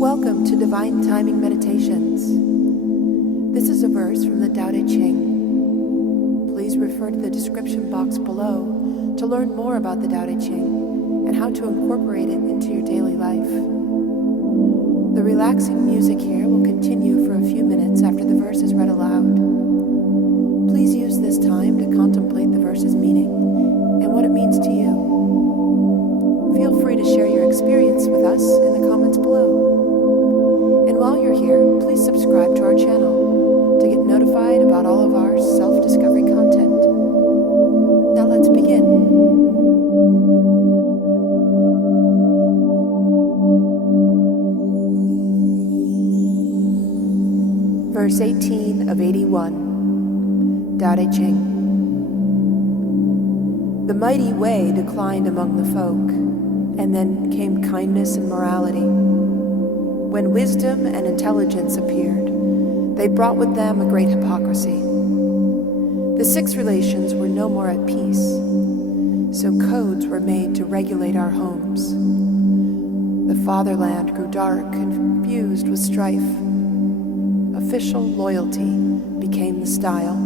Welcome to Divine Timing Meditations. This is a verse from the Tao Te Ching. Please refer to the description box below to learn more about the Tao Te Ching and how to incorporate it into your daily life. The relaxing music here will continue for a few minutes after the verse is read aloud. Please use this time to contemplate the verse's meaning and what it means to you. Feel free to share your experience with us in the comments below. And while you're here, please subscribe to our channel to get notified about all of our self-discovery content. Now let's begin. Verse 18 of 81, Tao Te Ching. The mighty way declined among the folk, and then came kindness and morality. When wisdom and intelligence appeared, they brought with them a great hypocrisy. The six relations were no more at peace, so codes were made to regulate our homes. The fatherland grew dark, confused with strife. Official loyalty became the style.